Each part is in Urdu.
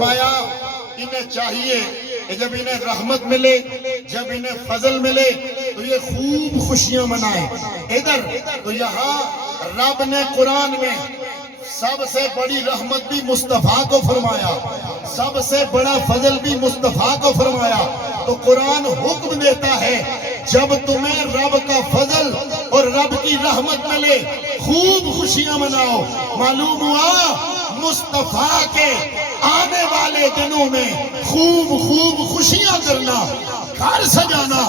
فرمایا انہیں چاہیے کہ جب انہیں رحمت ملے، جب انہیں فضل ملے تو یہ خوب خوشیاں منائیں۔ ادھر تو یہاں رب نے قرآن میں سب سے بڑی رحمت بھی مصطفیٰ کو فرمایا، سب سے بڑا فضل بھی مصطفیٰ کو فرمایا۔ تو قرآن حکم دیتا ہے جب تمہیں رب کا فضل اور رب کی رحمت ملے خوب خوشیاں مناؤ۔ معلوم ہوا مصطفیٰ کے آنے والے دنوں میں خوب خوب خوشیاں کرنا، گھر سجانا،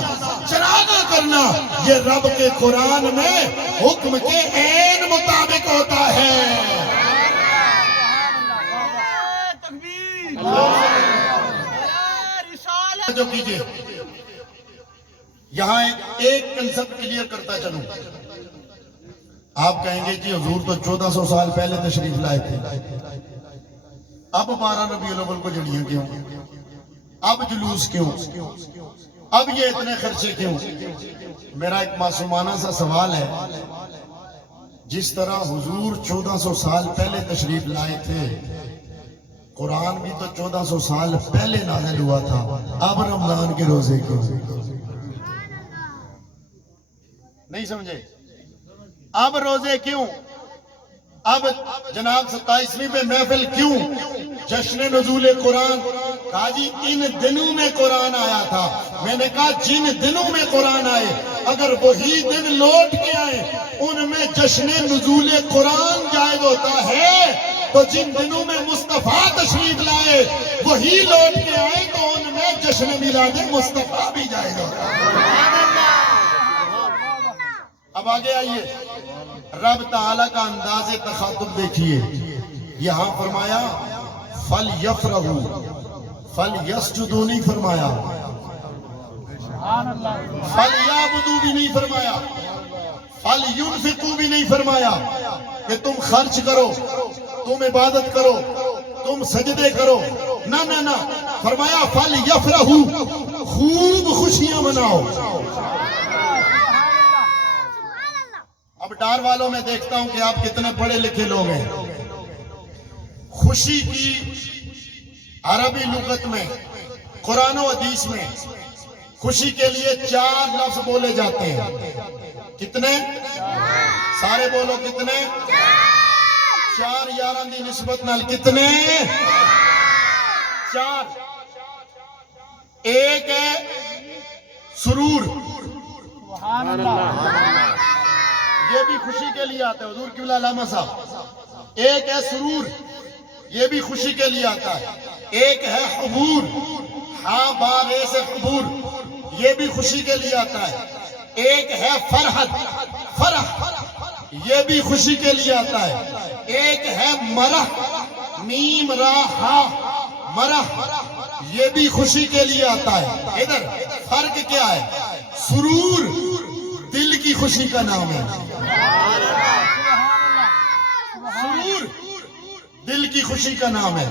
چراغاں کرنا، یہ رب کے قرآن میں حکم کے عین مطابق ہوتا ہے۔ جو کیجئے یہاں ایک کنسپٹ کلیئر کرتا چلوں۔ آپ کہیں گے جی حضور تو 1400 سال پہلے تشریف لائے تھے، اب 12 ربیع الاول کو جڑیاں کیوں، اب جلوس کیوں، اب یہ اتنے خرچے کیوں؟ میرا ایک معصومانہ سا سوال ہے، جس طرح حضور 1400 سال پہلے تشریف لائے تھے، قرآن بھی تو 1400 سال پہلے نازل ہوا تھا، اب رمضان کے روزے کیوں؟ نہیں سمجھے؟ اب روزے کیوں؟ اب جناب 27ویں پہ محفل کیوں؟ جشن نزول قرآن۔ کہا جی ان دنوں میں قرآن آیا تھا۔ میں نے کہا جن دنوں میں قرآن آئے اگر وہی دن لوٹ کے آئے ان میں جشن نزول قرآن جائز ہوتا ہے، تو جن دنوں میں مصطفیٰ تشریف لائے وہی لوٹ کے آئے تو ان میں جشن میلاد مصطفیٰ بھی جائز ہوتا ہے۔ اب آگے آئیے، رب تعالیٰ کا انداز تخاطب دیکھیے۔ یہاں فرمایا فَلْيَفْرَحُوا فَلْيَسْجُدُوا نہیں فرمایا، فَلْيَعْبُدُوا بھی نہیں فرمایا، فَلْيُنْفِقُوا بھی نہیں فرمایا کہ تم خرچ کرو، تم عبادت کرو، تم سجدے کرو، نہ نہ نہ، فرمایا فَلْيَفْرَحُوا خوب خوشیاں مناؤ۔ اب ڈار والوں میں دیکھتا ہوں کہ آپ کتنے پڑھے لکھے لوگ ہیں۔ خوشی کی عربی لغت میں، قرآن و حدیث میں خوشی کے لیے 4 لفظ بولے جاتے ہیں۔ کتنے؟ سارے بولو کتنے؟ 4 یاراں دی نسبت نال کتنے؟ 4۔ ایک ہے سرور، یہ بھی خوشی کے لیے آتا ہے، حضور قبلہ علامہ صاحب۔ ایک ہے سرور، یہ بھی خوشی کے لیے آتا ہے۔ ایک ہے حبور، ہاں بارے سے حبور، یہ بھی خوشی کے لیے آتا ہے۔ ایک ہے فرحت، فرح، یہ بھی خوشی کے لیے آتا ہے۔ ایک ہے مرح، میم را ہا، مرح، یہ بھی خوشی کے لیے آتا ہے۔ ادھر فرق کیا ہے؟ سرور دل کی خوشی کا نام ہے، سرور دل کی خوشی کا نام ہے۔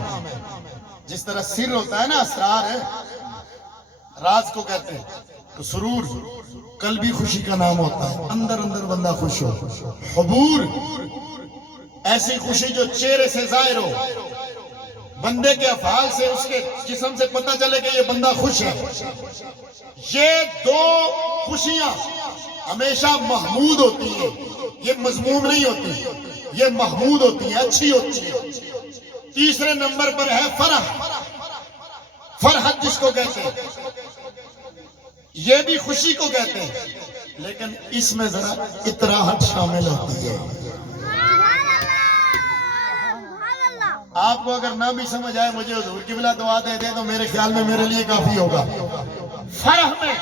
جس طرح سر ہوتا ہے نا، اسرار ہے، راز کو کہتے ہیں، تو سرور قلبی خوشی کا نام ہوتا ہے، اندر اندر بندہ خوش ہو۔ حبور ایسی خوشی جو چہرے سے ظاہر ہو، بندے کے افعال سے، اس کے جسم سے پتہ چلے کہ یہ بندہ خوش ہے۔ یہ 2 خوشیاں ہمیشہ محمود ہوتی ہیں، یہ مذموم نہیں ہوتی، یہ محمود ہوتی ہیں، اچھی ہوتی ہیں۔ تیسرے نمبر پر ہے فرح، فرحت جس کو کہتے ہیں، یہ بھی خوشی کو کہتے ہیں، لیکن اس میں ذرا اطراحت شامل ہوتی ہے۔ آپ کو اگر نہ بھی سمجھ آئے مجھے حضور قبلہ دعا دے دے تو میرے خیال میں میرے لیے کافی ہوگا۔ فرح میں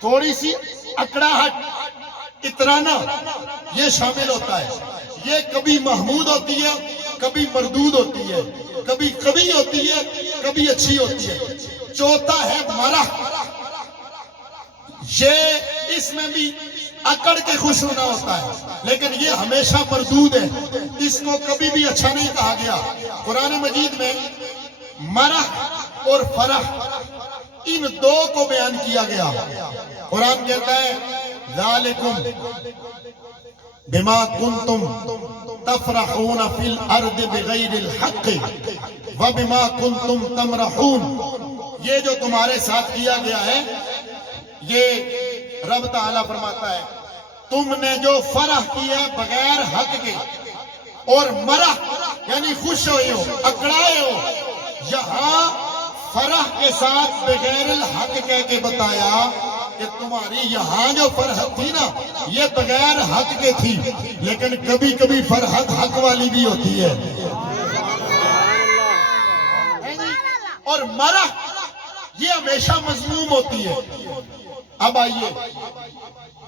تھوڑی سی اکڑاہٹ، اترانا، یہ شامل ہوتا ہے۔ یہ کبھی محمود ہوتی ہے، کبھی مردود ہوتی ہے، کبھی کبھی ہوتی ہے، کبھی اچھی ہوتی ہے۔ چوتھا ہے مرح، یہ اس میں بھی اکڑ کے خوش ہونا ہوتا ہے، لیکن یہ ہمیشہ مردود ہے، اس کو کبھی بھی اچھا نہیں کہا گیا۔ قرآن مجید میں مرح اور فرح ان 2 کو بیان کیا گیا۔ قرآن کہتا ہے ذالکم بما کنتم تفرحون فی الارض بغیر الحق وَبِمَا كُنْتُمْ تَمْرَحُونَ، یہ جو تمہارے ساتھ کیا گیا ہے، یہ رب تعالیٰ فرماتا ہے تم نے جو فرح کی ہے بغیر حق کے، اور مرح یعنی خوش ہوئے ہو، اکڑائے ہو، یہاں فرح کے ساتھ بغیر الحق کہہ کے بتایا کہ تمہاری یہاں جو فرحت تھی نا یہ بغیر حق کے تھی، لیکن کبھی کبھی فرحت حق والی بھی ہوتی ہے، اور مرح یہ ہمیشہ مذموم ہوتی ہے۔ اب آئیے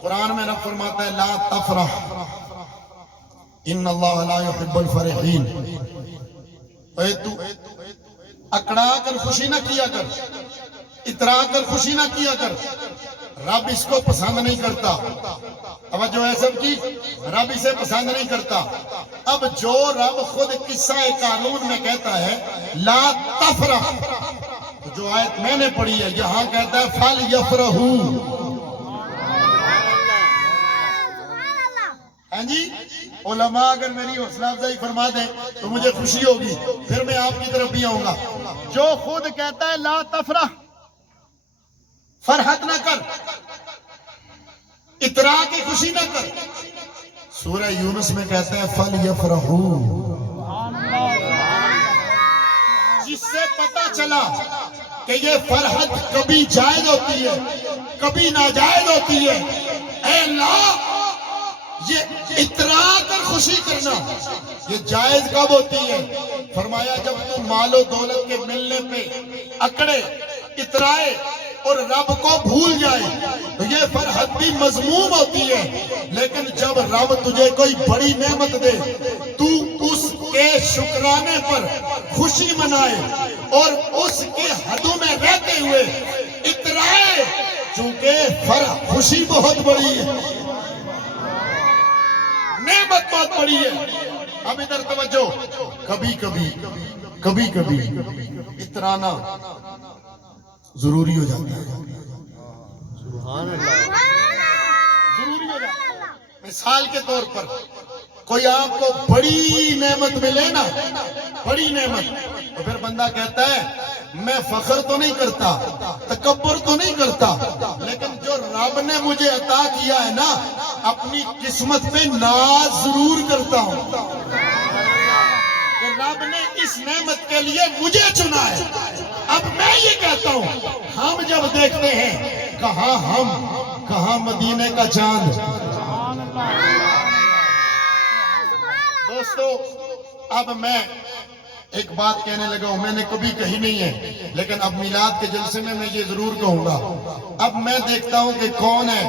قرآن میں رب فرماتا ہے لا تفرح ان اللہ لا يحب الفرحین، اے تو اکڑا کر خوشی نہ کیا کر، اترا کر خوشی نہ کیا کر، رب اس کو پسند نہیں کرتا۔ توجہ ہے سب کی، رب اسے پسند نہیں کرتا۔ اب جو رب خود قصہ قانون میں کہتا ہے لا تفرح، جو آیت میں نے پڑھی ہے یہاں کہتا ہے فَلْيَفْرَحُوا، ہاں جی علماء اگر میری حوصلہ افزائی فرما دیں تو مجھے خوشی ہوگی، پھر میں آپ کی طرف بھی آؤں گا۔ جو خود کہتا ہے لا تفرح، فرحت نہ کر، اترا کی خوشی نہ کر، سورہ یونس میں کہتا ہے فَلْيَفْرَحُوا، جس سے پتہ چلا کہ یہ فرحت کبھی جائز ہوتی ہے کبھی ناجائز ہوتی ہے۔ اے اللہ، یہ اترا کر خوشی کرنا یہ جائز کب ہوتی ہے؟ فرمایا جب تم مال و دولت کے ملنے پہ اکڑے، اترائے اور رب کو بھول جائے تو یہ فرحت بھی مذموم ہوتی ہے، لیکن جب رب تجھے کوئی بڑی نعمت دے تو اس کے شکرانے پر خوشی منائے اور اس کے حدوں میں رہتے ہوئے اترائے، چونکہ خوشی بہت بڑی ہے، نعمت بہت بڑی ہے۔ اب ادھر توجہ، کبھی کبھی اترانا ضروری ہو جاتا ہے، ضروری ہو جاتا ہے۔ مثال کے طور پر کوئی آپ کو بڑی نعمت ملے نا، بڑی نعمت، تو پھر بندہ کہتا ہے میں فخر تو نہیں کرتا، تکبر تو نہیں کرتا، لیکن جو رب نے مجھے عطا کیا ہے نا اپنی قسمت پہ ناز ضرور کرتا ہوں کہ رب نے اس نعمت کے لیے مجھے چنا ہے۔ اب میں یہ کہتا ہوں ہم جب دیکھتے ہیں کہاں ہم کہاں مدینے کا چاند، دوستو اب میں ایک بات کہنے لگا ہوں، میں نے کبھی کہی نہیں ہے لیکن اب میلاد کے جلسے میں یہ ضرور کہوں گا۔ اب میں دیکھتا ہوں کہ کون ہے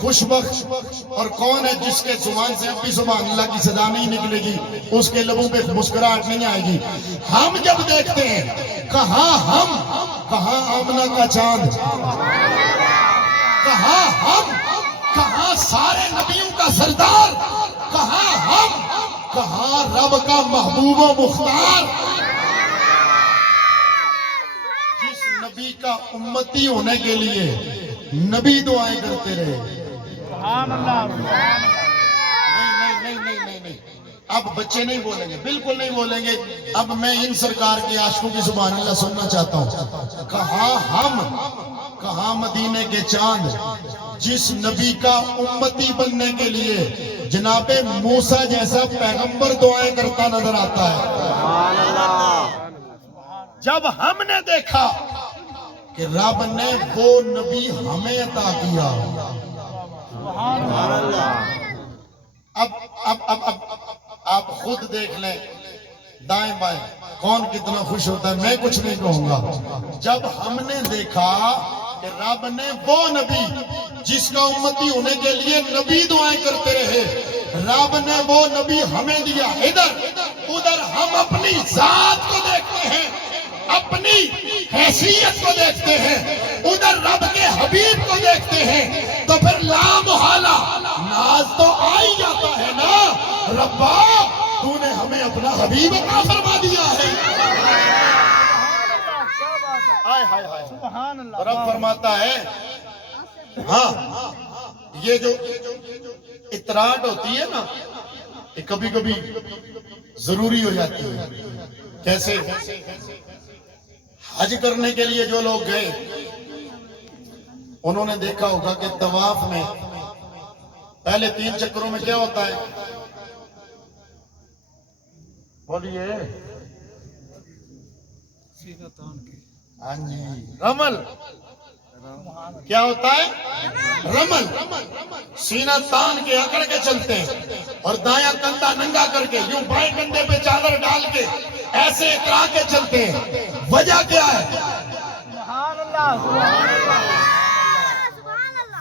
خوش بخش اور کون ہے جس کے زبان سے اب بھی سبحان اللہ کی صدا نہیں نکلے گی، اس کے لبوں پہ مسکراہٹ نہیں آئے گی۔ ہم جب دیکھتے ہیں کہاں ہم کہاں آمنہ کا چاند، کہاں ہم کہاں سارے نبیوں کا سردار، کہاں ہم کہاں رب کا محبوب و مختار، جس نبی کا امتی ہونے کے لیے نبی دعائیں کرتے رہے۔ نہیں، اب بچے نہیں بولیں گے، بالکل نہیں بولیں گے۔ اب میں ان سرکار کے عاشقوں کی سبحان اللہ سننا چاہتا ہوں۔ کہاں ہم کہاں مدینے کے چاند، جس نبی کا امتی بننے کے لیے جناب موسیٰ جیسا پیغمبر دعائیں کرتا نظر آتا ہے۔ جب ہم نے دیکھا کہ رب نے وہ نبی ہمیں عطا کیا، اب آپ خود دیکھ لیں دائیں بائیں کون کتنا خوش ہوتا ہے، میں کچھ نہیں کہوں گا۔ جب ہم نے دیکھا کہ رب نے وہ نبی جس کا امتی ہونے کے لیے نبی دعائیں کرتے رہے، رب نے وہ نبی ہمیں دیا، ادھر ہم اپنی ذات کو دیکھتے ہیں، اپنی حیثیت کو دیکھتے ہیں، ادھر رب کے حبیب کو دیکھتے ہیں، تو پھر لا محالہ ناز تو آ ہی جاتا ہے نا، ربا تو نے ہمیں اپنا حبیب عطا فرما دیا ہے۔ رب فرماتا ہے ہاں یہ جو اطراٹ ہوتی ہے نا یہ کبھی کبھی ضروری ہو جاتی ہے۔ کیسے حج کرنے کے لیے جو لوگ گئے انہوں نے دیکھا ہوگا کہ طواف میں پہلے 3 چکروں میں کیا ہوتا ہے؟ بولیے ہاں جی، رمل کیا ہوتا ہے؟ رمل، سینہ تان کے اکڑ کے چلتے ہیں اور دایاں کندھا ننگا کر کے یوں بائیں کندھے پہ چادر ڈال کے ایسے اترا کے چلتے ہیں۔ وجہ کیا ہے؟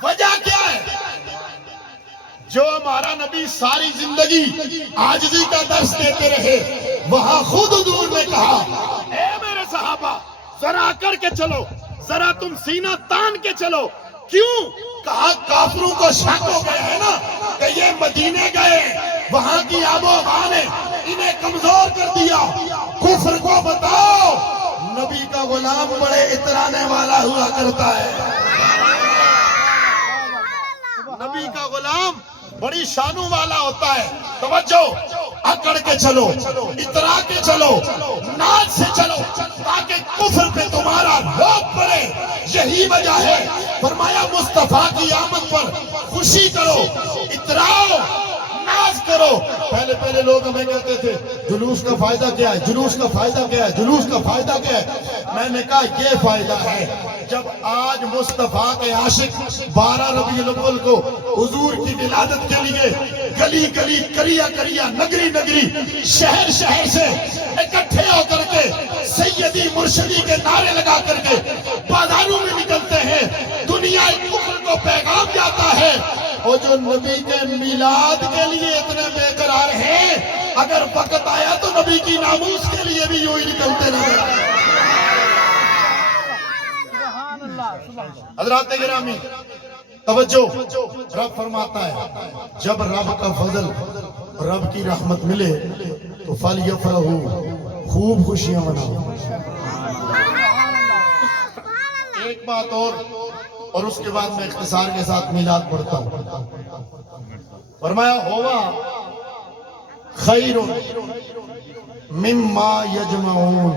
وجہ کیا ہے؟ جو ہمارا نبی ساری زندگی عاجزی کا درس دیتے رہے، وہاں خود حضور نے کہا اے میرے صحابہ ذرا کر کے چلو، ذرا تم سینہ تان کے چلو۔ کیوں؟ کہا کافروں کو شک ہو گئے ہے نا کہ یہ مدینے گئے، وہاں کی آب و ہوا نے انہیں کمزور کر دیا۔ کفر کو بتاؤ نبی کا غلام بڑے اترانے والا ہوا کرتا ہے، نبی کا غلام بڑی شانوں والا ہوتا ہے۔ توجہ، اکڑ کے چلو، اترا کے چلو، ناز سے چلو تاکہ کفر پہ تمہارا روک پڑے۔ یہی وجہ ہے فرمایا مصطفیٰ کی آمد پر خوشی کرو، اتراؤ، ناز کرو۔ پہلے لوگ ہمیں کہتے تھے جلوس کا فائدہ کیا ہے، جلوس کا فائدہ کیا ہے، جلوس کا فائدہ کیا ہے؟ میں نے کہا یہ فائدہ ہے، جب آج مصطفیٰ کے عاشق 12 ربیع الاول کو حضور کی ولادت کے لیے گلی گلی، کریا کریا، نگری نگری، شہر شہر سے اکٹھے ہو کر کے سیدی مرشدی کے نعرے لگا کر کے بازاروں میں نکلتے ہیں، دنیا کفر کو پیغام جاتا ہے۔ اور جو نبی کے میلاد کے لیے اتنے بے قرار ہیں، اگر وقت آیا تو نبی کی ناموس کے لیے بھی یوں ہی نکلتے نظر آئے۔ حضرات گرامی توجہ، رب فرماتا ہے جب رب کا فضل، رب کی رحمت ملے تو فَلْيَفْرَحُوا، خوب خوشیاں مناؤ۔ ایک بات اور اس کے بعد میں اختصار کے ساتھ میلاد پڑھتا ہوں۔ فرمایا ہوا خیر مما یجمعون،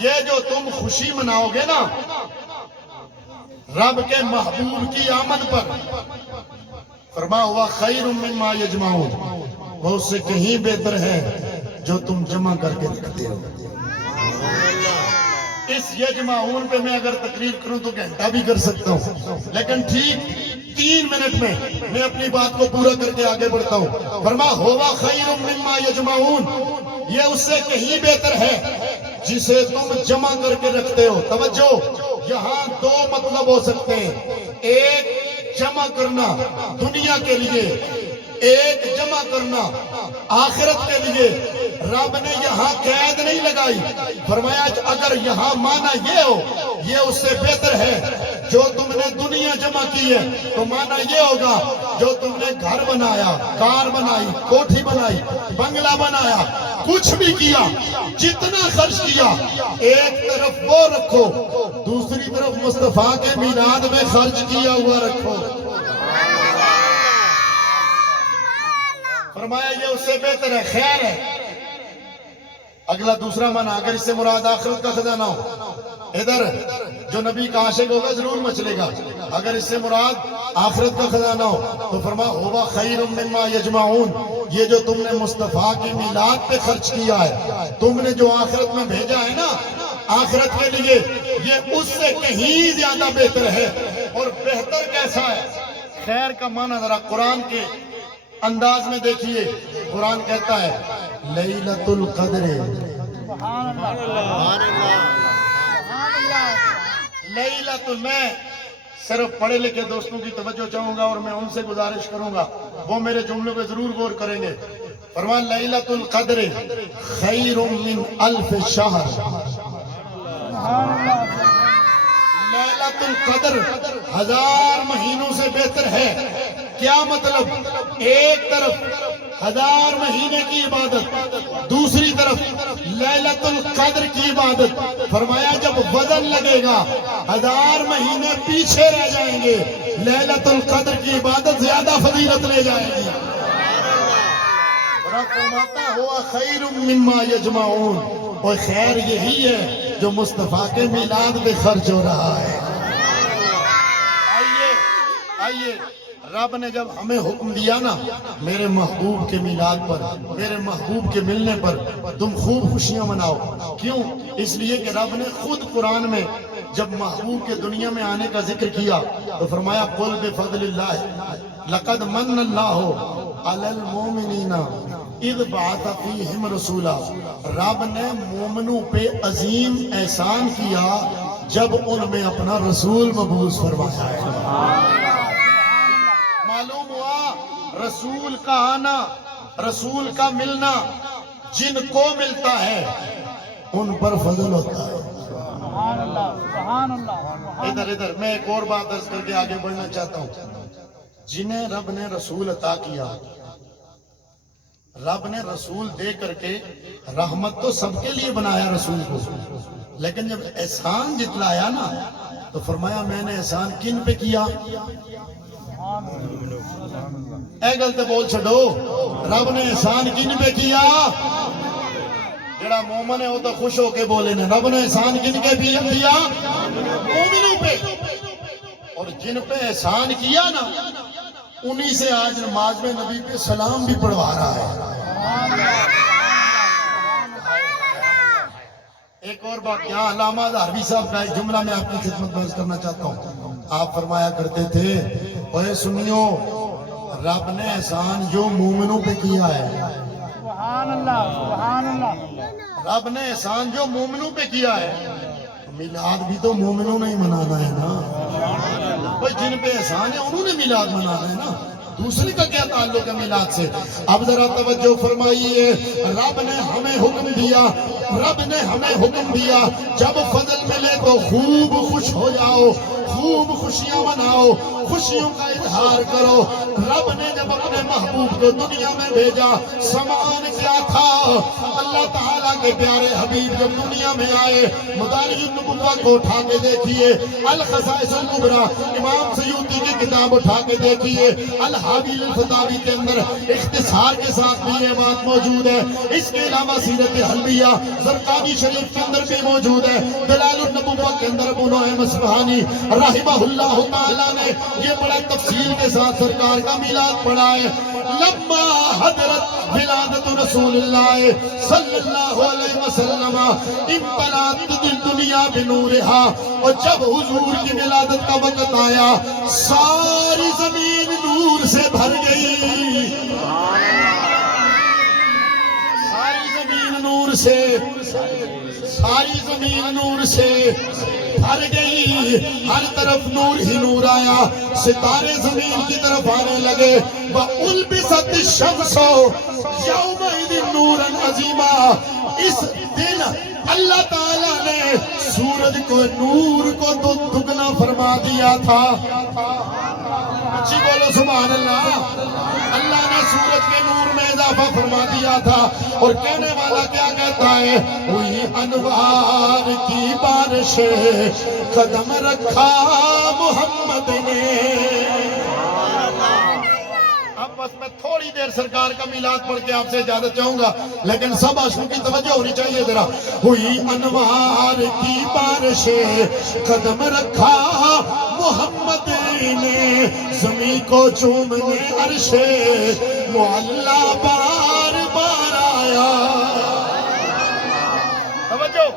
یہ جو تم خوشی مناؤ گے نا رب کے محبوب کی آمد پر، فرمایا ہوا خیر مما یجمعون، وہ اس سے کہیں بہتر ہے جو تم جمع کر کے رکھتے ہو۔ اس یجمعون پہ میں اگر تقریر کروں تو گھنٹہ بھی کر سکتا ہوں، لیکن ٹھیک 3 منٹ میں اپنی بات کو پورا کر کے آگے بڑھتا ہوں۔ فرمایا ہوا خیر مما یجمعون، یہ اس سے کہیں بہتر ہے جسے تم جمع کر کے رکھتے ہو۔ توجہ، یہاں 2 مطلب ہو سکتے ہیں، ایک جمع کرنا دنیا کے لیے، ایک جمع کرنا آخرت کے لیے۔ رب نے یہاں قید نہیں لگائی، فرمایا اگر یہاں معنی یہ ہو یہ اس سے بہتر ہے جو تم نے دنیا جمع کی ہے، تو معنی یہ ہوگا جو تم نے گھر بنایا، کار بنائی، کوٹھی بنائی، بنگلہ بنایا، کچھ بھی کیا، جتنا خرچ کیا ایک طرف وہ رکھو، دوسری طرف مصطفیٰ کے میلاد میں خرچ کیا ہوا رکھو۔ فرمایا یہ اس سے بہتر ہے، خیر ہے۔ اگلا دوسرا معنی، اگر اس سے مراد آخرت کا خزانہ ہو، ادھر جو نبی کا عاشق ہوگا ضرور مچلے گا۔ اگر اس سے مراد آخرت کا خزانہ ہو تو فرمایا ہوا خیر مما یجمعون، یہ جو تم نے مصطفیٰ کی میلاد پہ خرچ کیا ہے، تم نے جو آخرت میں بھیجا ہے نا آخرت کے لیے، یہ اس سے کہیں زیادہ بہتر ہے۔ اور بہتر کیسا ہے؟ خیر کا معنی ذرا قرآن کے انداز میں دیکھیے، قرآن کہتا ہے لیلۃ القدر، لیلۃ، میں صرف پڑھے لکھے دوستوں کی توجہ چاہوں گا اور میں ان سے گزارش کروں گا وہ میرے جملوں پہ ضرور غور کریں گے۔ فرمایا لیلۃ القدر خیر من 1000 شہر، لیلۃ القدر 1000 مہینوں سے بہتر ہے۔ کیا مطلب؟ ایک طرف 1000 مہینے کی عبادت، دوسری طرف لیلۃ القدر کی عبادت۔ فرمایا جب وزن لگے گا 1000 مہینے پیچھے رہ جائیں گے، لیلۃ القدر کی عبادت زیادہ فضیلت لے جائے گی۔ رب فرماتا ہوا خیر مما یجمعون، اور خیر یہی ہے جو مصطفیٰ کے میلاد پہ خرچ ہو رہا ہے۔ آئیے رب نے جب ہمیں حکم دیا نا میرے محبوب کے میلاد پر، میرے محبوب کے ملنے پر تم خوب خوشیاں مناؤ، کیوں؟ اس لیے کہ رب نے خود قرآن میں جب محبوب کے دنیا میں آنے کا ذکر کیا تو فرمایا قل بفضل اللہ لقد من اللہ علی المومنین اذ بعث فیہم رسولا، رب نے مومنوں پہ عظیم احسان کیا جب ان میں اپنا رسول مبعوث فرمایا ہے۔ معلوم ہوا رسول کا آنا، رسول کا ملنا جن کو ملتا ہے ان پر فضل ہوتا ہے۔ ادھر میں ایک اور بات عرض کر کے آگے بڑھنا چاہتا ہوں۔ جنہیں رب نے رسول عطا کیا، رب نے رسول دے کر کے رحمت تو سب کے لیے بنایا رسول کو، لیکن جب احسان جتلایا نا تو فرمایا میں نے احسان کن پہ کیا؟ اے گلتے بول چھڑو، رب نے احسان کن پہ کیا؟ جڑا مومن ہے وہ تو خوش ہو کے بولے نے رب نے احسان کن کے بھی کیا؟ مومنوں پہ۔ اور جن پہ احسان کیا نا انہی سے آج نماز میں نبی پہ سلام بھی پڑھوا رہا ہے۔ ایک اور بات یہاں علامہ ادھروی صاحب کا ایک جملہ میں آپ کی خدمت میں عرض کرنا چاہتا ہوں۔ آپ فرمایا کرتے تھے اے سنیو، رب نے احسان جو مومنوں پہ کیا ہے، سبحان اللہ سبحان اللہ، رب نے احسان جو مومنوں پہ کیا ہے، میلاد بھی تو مومنوں نے ہی منانا ہے نا۔ بھئی جن پہ احسان ہے انہوں نے میلاد منانا ہے نا، دوسرے کا کیا تعلق ہے میلاد سے؟ اب ذرا توجہ فرمائیے، رب نے ہمیں حکم دیا، رب نے ہمیں حکم دیا جب فضل ملے تو خوب خوش ہو جاؤ، خوب خوشیاں مناؤ، خوشیوں کا اظہار کرو۔ رب نے جب اپنے محبوب کو دنیا میں بھیجا سامان کیا تھا؟ اللہ تعالیٰ کے پیارے حبیب جب دنیا میں آئے مدارج النبوہ کو اٹھا کے دیکھیے، الخصائص الکبریٰ امام سیوطی کی کتاب اٹھا کے دیکھیے، الحاوی الفتاوی کے اندر اختصار کے ساتھ بھی یہ بات موجود ہے۔ اس کے علاوہ سیرت حلبیہ زرقانی شریف کے اندر بھی موجود ہے، دلال النبوہ کے اندر ابو نعیم اصفہانی رحمہ اللہ تعالیٰ نے یہ بڑا تفصیل کے ساتھ سرکار کا میلاد پڑھا ہے۔ لما حضرت ولادت رسول اللہ صلی اللہ علیہ وسلم امتلأت الدنیا بنورہا، اور جب حضور کی ولادت کا وقت آیا ساری زمین نور سے بھر گئی، ساری زمین نور سے، ساری زمین نور سے بھر گئی، ہر طرف نور ہی نور آیا، ستارے زمین کی طرف آنے لگے۔ وَأُلْبِسَتِ الشَّمْسُ يَوْمَئِذٍ نُورًا عَظِيمًا، اس دن اللہ تعالیٰ نے سورج کو نور کو دگنا فرما دیا تھا۔ اچھی بولو سبحان اللہ۔ اللہ نے سورج کے نور میں اضافہ فرما دیا تھا، اور کہنے والا کیا کہتا ہے؟ ہوئی انوار کی بارش قدم رکھا محمد نے۔ اب بس میں تھوڑی دیر سرکار کا میلاد پڑھ کے آپ سے اجازت چاہوں گا، لیکن سب عاشقوں کی توجہ ہونی چاہیے ذرا۔ ہوئی انوار کی بارش قدم رکھا محمد نے، زمین کو چومنے عرش معلا بار بار آیا۔ توجہ،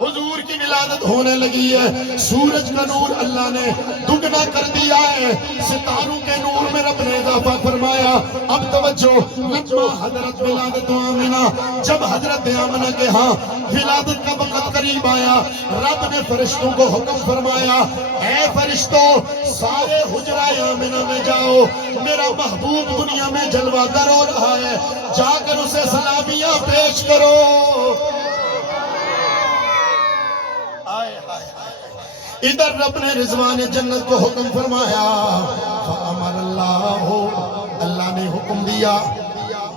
حضور کی ولادت ہونے لگی ہے، سورج کا نور اللہ نے دگنا کر دیا ہے، ستاروں کے نور میں رب نے اضافہ فرمایا۔ اب توجہ، لما حضرت ولادت آمنہ، جب حضرت آمنہ کے ہاں ولادت کا وقت قریب آیا، رب نے فرشتوں کو حکم فرمایا، اے فرشتوں سارے حجرہ آمنہ میں جاؤ، میرا محبوب دنیا میں جلوہ گر ہو رہا ہے، جا کر اسے سلامیاں پیش کرو۔ ادھر رب نے رضوان جنت کو حکم فرمایا، فَأَمَرَ اللَّهُ، اللہ نے حکم دیا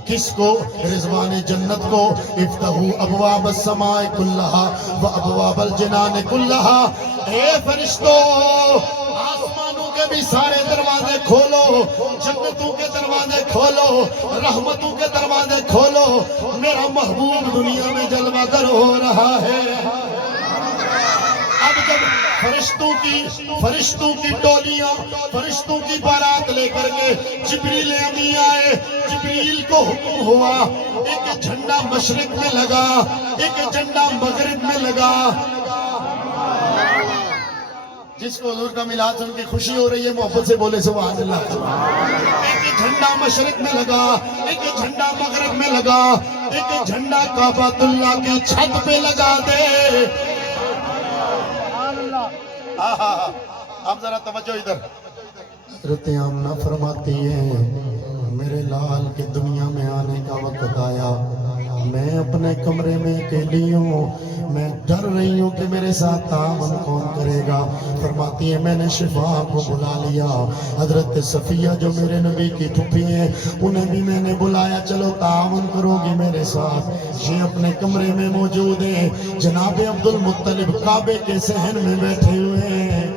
کس کو؟ رضوان جنت کو، افتحوا ابواب السماء کلہا وابواب الجنان کلہا، اے فرشتوں آسمانوں کے بھی سارے دروازے کھولو، جنتوں کے دروازے کھولو، رحمتوں کے دروازے کھولو، میرا محبوب دنیا میں جلوہ گر ہو رہا ہے۔ اب جب فرشتوں کی ٹولیاں، فرشتوں کی بارات لے کر کے جبریل امی آئے، جبریل کو حکم ہوا، ایک جھنڈا مشرق میں لگا، ایک جھنڈا مغرب میں لگا۔ جس کو حضور کا میلاد سن کے خوشی ہو رہی ہے محبت سے بولے سبحان اللہ۔ ایک جھنڈا مشرق میں لگا، ایک جھنڈا مغرب میں لگا، ایک جھنڈا کعبۃ اللہ کی چھت پہ لگا دے۔ اب ذرا توجہ ادھر۔ حضرت آمنہ فرماتی ہے میرے لال کے دنیا میں آنے کا وقت آیا، میں اپنے کمرے میں اکیلی ہوں، میں ڈر رہی ہوں کہ میرے ساتھ تعاون کون کرے گا۔ فرماتی ہے میں نے شفا کو بلا لیا، حضرت صفیہ جو میرے نبی کی پھوپھی ہیں انہیں بھی میں نے بلایا، چلو تعاون کرو گی میرے ساتھ۔ یہ اپنے کمرے میں موجود ہیں، جناب عبد المطلب کعبے کے صحن میں بیٹھے ہوئے ہیں۔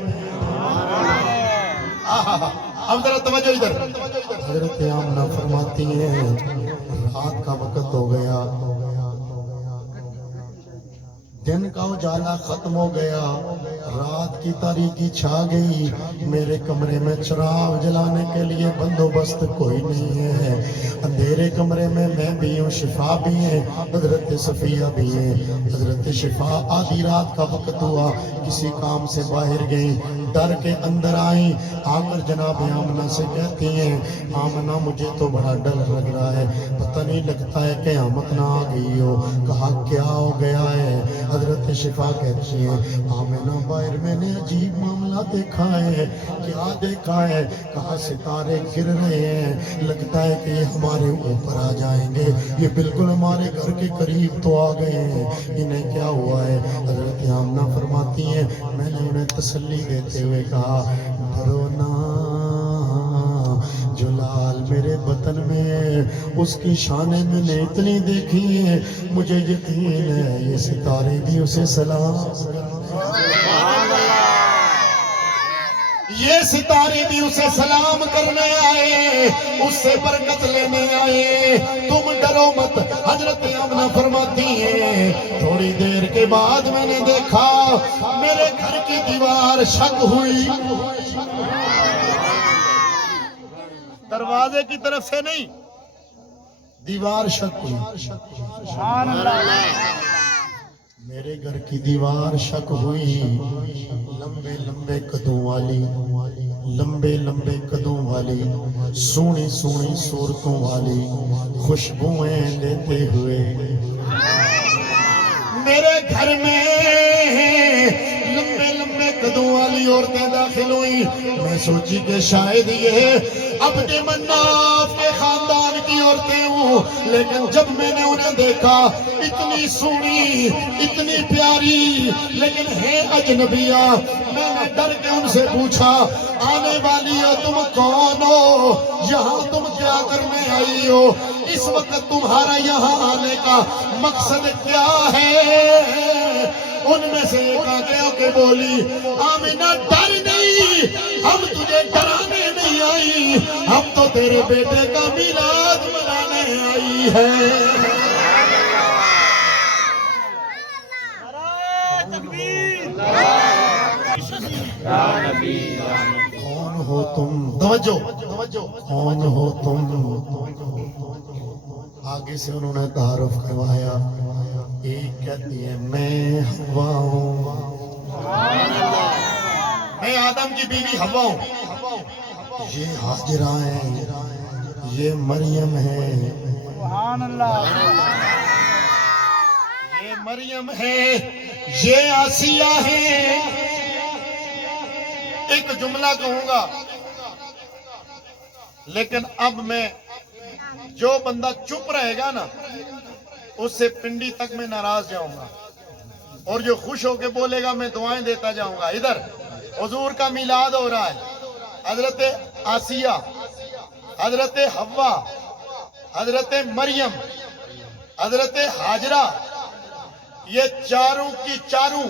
اب ذرا توجہ ادھر۔ حضرت آمنہ فرماتی ہے رات کا وقت ہو گیا، دن کا اجالا ختم ہو گیا، رات کی تاریکی چھا گئی، میرے کمرے میں چراغ جلانے کے لیے بندوبست کوئی نہیں ہے، اندھیرے کمرے میں میں بھی ہوں، شفا بھی ہے، حضرت صفیہ بھی ہے۔ حضرت شفا آدھی رات کا وقت ہوا، کسی کام سے باہر گئی، ڈر کے اندر آئیں، آ کر جناب آمنہ سے کہتی ہیں آمنہ مجھے تو بڑا ڈر لگ رہا ہے، پتہ نہیں لگتا ہے قیامت نہ آ گئی ہو۔ کہا کیا ہو گیا ہے؟ حضرت شفا کہتی ہیں آمنہ باہر میں نے عجیب معاملہ دیکھا ہے۔ کیا دیکھا ہے؟ کہا ستارے گر رہے ہیں، لگتا ہے کہ یہ ہمارے اوپر آ جائیں گے، یہ بالکل ہمارے گھر کے قریب تو آ گئے ہیں، انہیں کیا ہوا ہے؟ حضرت آمنہ فرماتی ہیں میں نے انہیں تسلی دیتے ہوئے کہا ڈرو نہ، جو لال میرے بطن میں اس کی شانیں میں نے اتنی دیکھی ہیں، مجھے یقین ہے یہ ستارے بھی اسے سلام، یہ ستارے بھی اسے سلام کرنے آئے، اس سے برکت لینے آئے، تم ڈرو مت۔ حضرت آمنہ فرماتی ہیں تھوڑی دیر کے بعد میں نے دیکھا میرے گھر کی دیوار شک ہوئی، دروازے کی طرف سے نہیں، دیوار شک ہوئی، سبحان اللہ۔ میرے گھر کی دیوار شک ہوئی، لمبے لمبے قدوں والی، لمبے لمبے قدوں والی، سونی سونی صورتوں والی، خوشبوئیں لیتے ہوئے میرے گھر میں لمبے لمبے قدوں والی عورتیں داخل ہوئی۔ میں سوچی کہ شاید یہ عبد مناف کے خاندان کی عورتیں ہوں، لیکن جب میں نے انہیں دیکھا اتنی سونی، اتنی پیاری، لیکن ہے اجنبیہ، میں نے ڈر کے ان سے پوچھا آنے والی ہو تم کون ہو؟ یہاں تم کیا کرنے آئی ہو؟ اس وقت تمہارا یہاں آنے کا مقصد کیا ہے؟ ان میں سے ایک آگے ہو کے بولی آمنہ ڈر نہیں، ہم تجھے ڈرانے نہیں آئی، ہم تو تیرے بیٹے کا میلاد منانے آئی ہے۔ کون ہو تم؟ توجہ کون ہو تم؟ آگے سے انہوں نے تعارف کروایا، ایک کہتی ہے میں حوا ہوں، میں آدم کی بیوی حوا ہوں، یہ ہاجرہ ہیں، یہ مریم ہے، سبحان اللہ۔ یہ مریم ہے، یہ آسیہ ہے۔ ایک جملہ کہوں گا لیکن اب میں جو بندہ چپ رہے گا نا اس سے پنڈی تک میں ناراض جاؤں گا، اور جو خوش ہو کے بولے گا میں دعائیں دیتا جاؤں گا۔ ادھر حضور کا میلاد ہو رہا ہے، حضرت آسیہ، حضرت حوا، حضرت مریم، حضرت ہاجرہ، یہ چاروں کی چاروں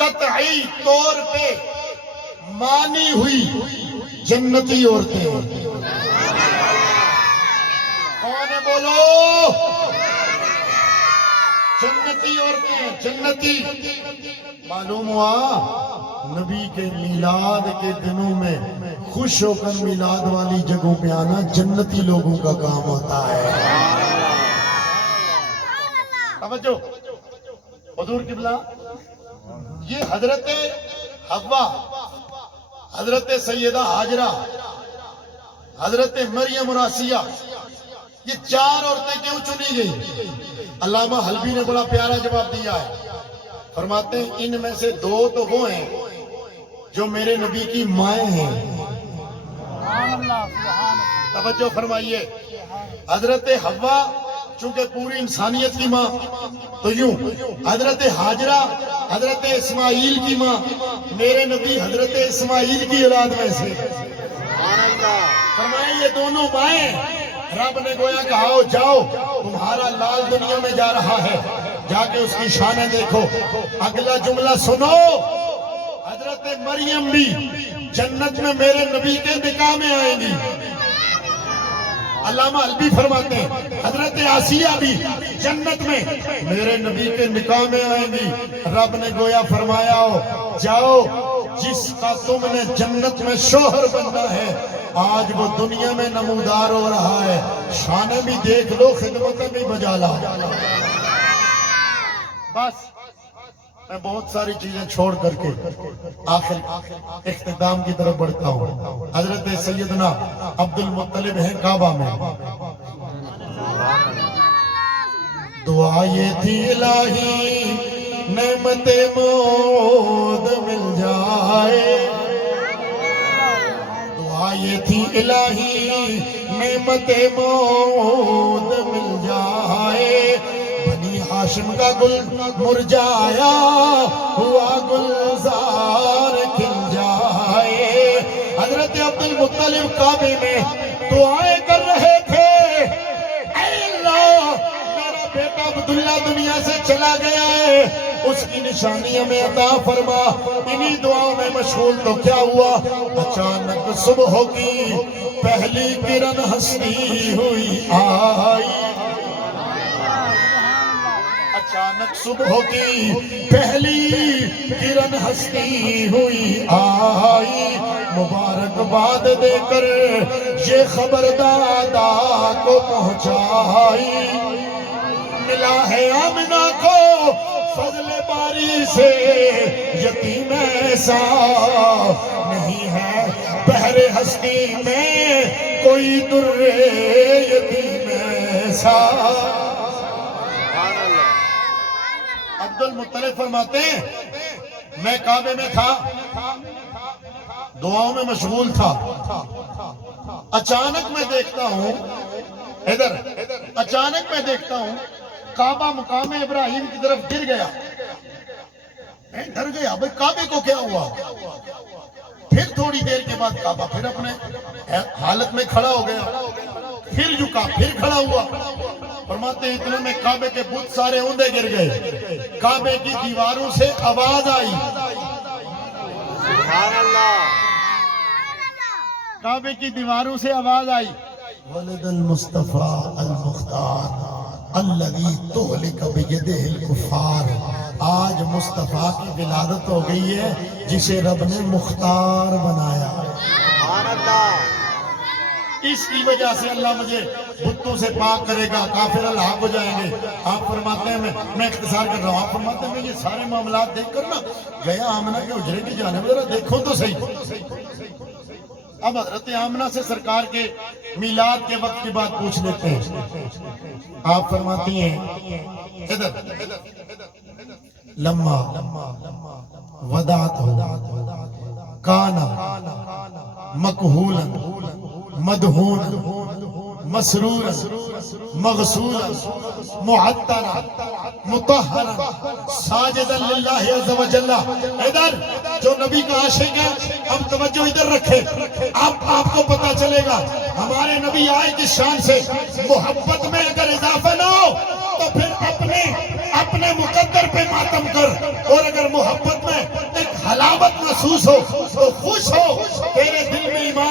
قطعی طور پہ مانی ہوئی جنتی عورتیں ہیں۔ کون ہے بولو؟ جنتی عورتیں ہیں، جنتی۔ معلوم ہوا نبی کے میلاد کے دنوں میں خوش ہو کر میلاد والی جگہوں پہ آنا جنتی لوگوں کا کام ہوتا ہے۔ توجہ حضور قبلہ، یہ حضرت حوا، حضرت سیدہ حاجرہ، حضرت مریم اور آسیہ، یہ چار عورتیں کیوں چنی گئی؟ علامہ حلبی نے بڑا پیارا جواب دیا ہے، فرماتے ہیں ان میں سے دو تو وہ ہیں جو میرے نبی کی مائیں ہیں۔ سبحان اللہ، سبحان اللہ۔ توجہ فرمائیے، حضرت حوا چونکہ پوری انسانیت کی ماں، تو یوں حضرت حاجرہ حضرت اسماعیل کی ماں، میرے نبی حضرت اسماعیل کی اولاد میں سے۔ فرمائے یہ دونوں مائیں، رب نے گویا کہا ہو جاؤ تمہارا لال دنیا میں جا رہا ہے، جا کے اس کی شانیں دیکھو۔ اگلا جملہ سنو، حضرت مریم بھی جنت میں میرے نبی کے نکاح میں آئیں گی۔ علامہ حلبی فرماتے ہیں حضرت آسیہ بھی جنت میں میرے نبی کے نکاح میں آئیں گی۔ رب نے گویا فرمایا ہو جاؤ جس کا تم نے جنت میں شوہر بننا ہے آج وہ دنیا میں نمودار ہو رہا ہے، شانیں بھی دیکھ لو، خدمتیں بھی بجا لا۔ بس میں بہت ساری چیزیں چھوڑ کر کے آخر اختتام کی طرف بڑھتا ہوں۔ حضرت سیدنا عبد المطلب ہیں کعبہ میں، دعا یہ تھی الہی نعمت مود مل جائے، دعا یہ تھی الہی نعمت مود مل جائے، بنی ہاشم کا گل مرجایا ہوا گلزار کھل جائے۔ حضرت عبد المطلب کعبے میں دعائیں کر رہے تھے، اے اللہ میرا بیٹا عبداللہ دنیا سے چلا گیا ہے، اس کی نشانی ہمیں عطا فرما۔ انہی دعاؤں میں مشغول تو کیا ہوا، اچانک صبح کی پہلی کرن ہستی ہوئی آئی، اچانک صبح کی پہلی کرن ہستی ہوئی آئی، مبارکباد دے کر یہ خبر دادا کو پہنچائی، ملا ہے آمنہ کو فضل باری سے یتیم ایسا نہیں ہے، بحر ہستی میں کوئی در یتیم ایسا۔ عبد المطلب فرماتے ہیں میں کعبے میں تھا، دعاؤں میں مشغول تھا، اچانک میں دیکھتا ہوں ادھر، اچانک میں دیکھتا ہوں کعبہ مقام ابراہیم کی طرف گر گیا۔ میں ڈر گیا بھئی کعبے کو کیا ہوا؟ پھر تھوڑی دیر کے بعد کعبہ پھر اپنے حالت میں کھڑا ہو گیا، پھر جھکا، پھر کھڑا ہوا۔ فرماتے ہیں اتنے میں کعبے کے بت سارے اوندے گر گئے، کعبے کی دیواروں سے آواز آئی، سبحان اللہ، کعبے کی دیواروں سے آواز آئی، ولد المصطفیٰ المختار الذی تہلک بیدہ الکفار۔ آج مصطفیٰ کی ولادت ہو گئی ہے جسے رب نے مختار بنایا۔ سبحان اللہ، اس کی وجہ سے اللہ مجھے بتوں سے پاک کرے گا، کافر الحاق ہو جائیں گے۔ آپ فرماتے ہیں میں اختصار کر رہا ہوں، آپ فرماتے ہیں میں یہ سارے معاملات دیکھ کر نا گیا آمنہ کے حجرے کی جانب، ذرا دیکھو تو صحیح۔ اب حضرت آمنہ سے سرکار کے میلاد کے وقت کی بات پوچھ لیتے ہیں۔ آپ فرماتی ہیں ادھر لما ودعت ہو کانا مکہولا مدہون مسرور مغسول معطر مطہر ساجدا للہ عز و جل. ادھر جو نبی کا عاشق ہے اب توجہ ادھر رکھے. اب آپ کو پتا چلے گا ہمارے نبی آئے کس شان سے. محبت میں اگر اضافہ نہ ہو تو پھر اپنے مقدر پہ ماتم کر, اور اگر محبت میں ایک حلاوت محسوس ہو تو خوش ہو. تیرے دل میں ایمان